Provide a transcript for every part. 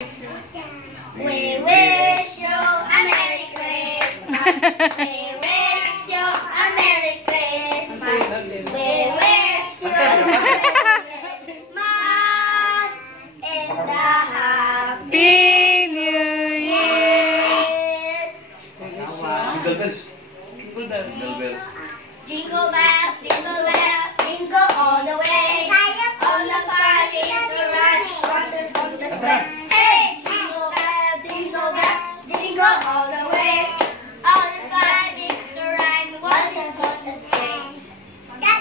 We wish you a Merry Christmas. We wish you a Merry Christmas. We wish you a Merry Christmas and a Happy New Year. Jingle bells. Jingle bells. Jingle bells, jingle bells, jingle all the way. All the parties around, wonders on the sleigh. Hey, jingle bells, jingle bells, jingle all the way. All the parties around, wonders on the sleigh. Wonders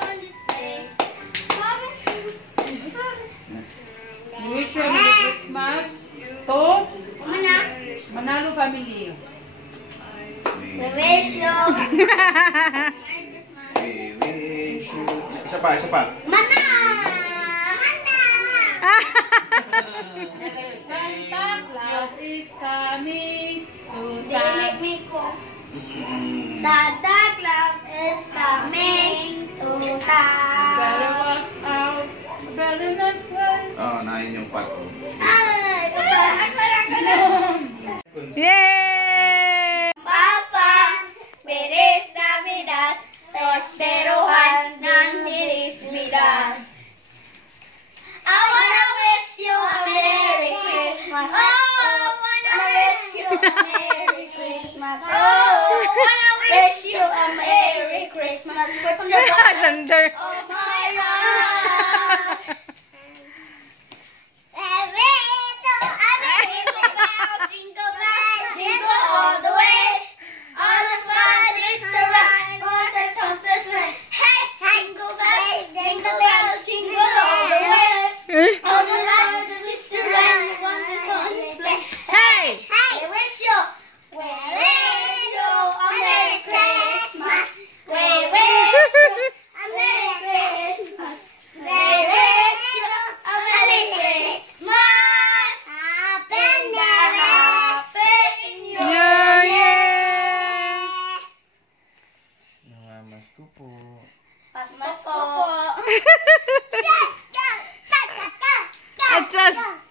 on the sleigh. Wish you a Merry Christmas to Manalo family. We wish you We wish you. Isa pa, isa pa. Mana! Santa Claus is coming to town. Santa Claus is coming to town. Better watch out. Better not cry. Oh, nahin yung pato. Ay! Yay! Papa, Feliz Navidad, prosperuhan ng Dirismidad. I wanna wish you a Merry Christmas. Oh, I wanna wish you a Merry Christmas. Oh, I wanna wish you a Merry Christmas. From the bottom Thunder. of my heart. Jingle bells, jingle all the way. All the fun is around, what a sound to play. Hey, jingle bells, jingle all the way. All the fun is around, what a sound to play. Hey, we wish you a Merry Christmas. We wish you a Merry Christmas. We wish you a Merry Christmas. And a Happy New Year. Nangamas ko po. Pasmas po. Adjust.